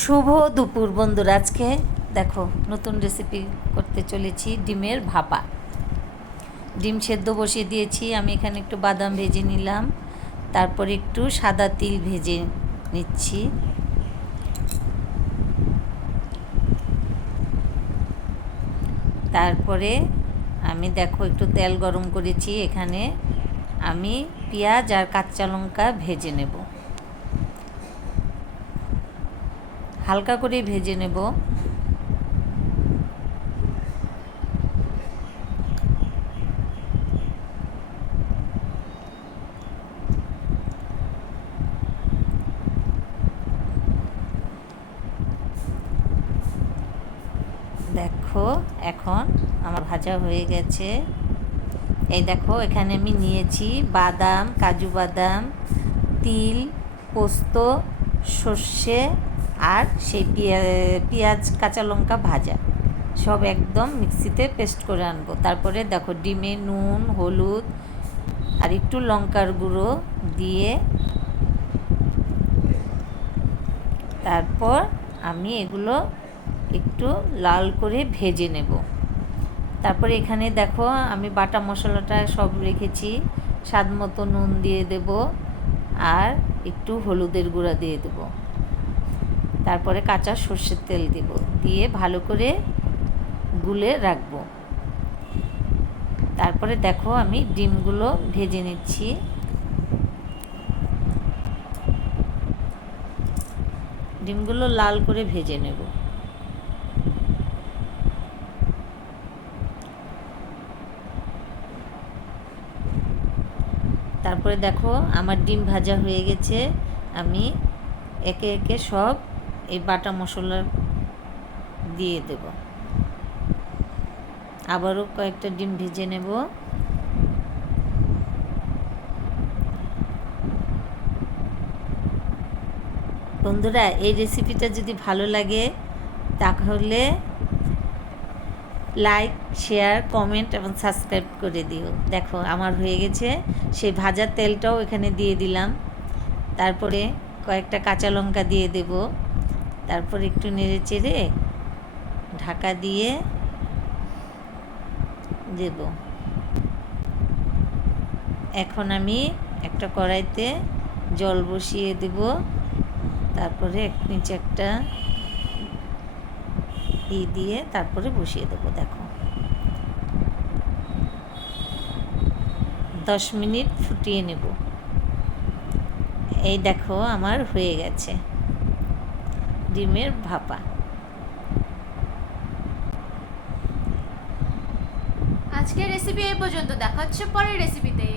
শুভ দুপুর বন্ধুরা, আজকে দেখো নতুন রেসিপি করতে চলেছি। ডিমের ভাপা। ডিম সেদ্ধ বসিয়ে দিয়েছি। আমি এখানে একটু বাদাম ভেজে নিলাম, তারপর একটু সাদা তিল ভেজে নিচ্ছি। তারপরে আমি দেখো একটু তেল গরম করেছি। এখানে আমি পেঁয়াজ আর কাঁচা লঙ্কা ভেজে নেব, হালকা করে ভেজে নেব। দেখো এখন আমার ভাজা হয়ে গেছে। এই দেখো এখানে আমি নিয়েছি বাদাম, কাজু বাদাম, তিল, পোস্ত, সর্ষে আর সেই পেঁয়াজ কাঁচা লঙ্কা ভাজা, সব একদম মিক্সিতে পেস্ট করে আনবো। তারপরে দেখো ডিমে নুন, হলুদ আর একটু লঙ্কার গুঁড়ো দিয়ে তারপর আমি এগুলো একটু লাল করে ভেজে নেব। তারপরে এখানে দেখো আমি বাটা মশলাটা সব রেখেছি। স্বাদ মতো নুন দিয়ে দেব আর একটু হলুদের গুঁড়া দিয়ে দেব। তারপরে কাঁচা সর্ষের তেল দেব, দিয়ে ভালো করে গুলে রাখবো। তারপরে দেখো আমি ডিমগুলো ভেজে নিচ্ছি। ডিমগুলো লাল করে ভেজে নেব। তারপরে দেখো আমার ডিম ভাজা হয়ে গেছে। আমি একে একে সব এই বাটা মশলা দিয়ে দেব। আবারও কয়েকটা ডিম ভেজে নেব। বন্ধুরা, এই রেসিপিটা যদি ভালো লাগে তাহলে লাইক, শেয়ার, কমেন্ট এবং সাবস্ক্রাইব করে দিও। দেখো আমার হয়ে গেছে। সেই ভাজার তেলটাও এখানে দিয়ে দিলাম। তারপরে কয়েকটা কাঁচা লঙ্কা দিয়ে দেব। তারপর একটু নেড়ে চেড়ে ঢাকা দিয়ে দেব। এখন আমি একটা কড়াইতে জল বসিয়ে দেব। তারপরে নিচে একটা দিয়ে তারপরে বসিয়ে দেবো। দেখো 10 মিনিট ফুটিয়ে নেব। এই দেখো আমার হয়ে গেছে ডিমের ভাপা। আজকের রেসিপি এই পর্যন্ত। দেখা হচ্ছে পরের রেসিপিতে।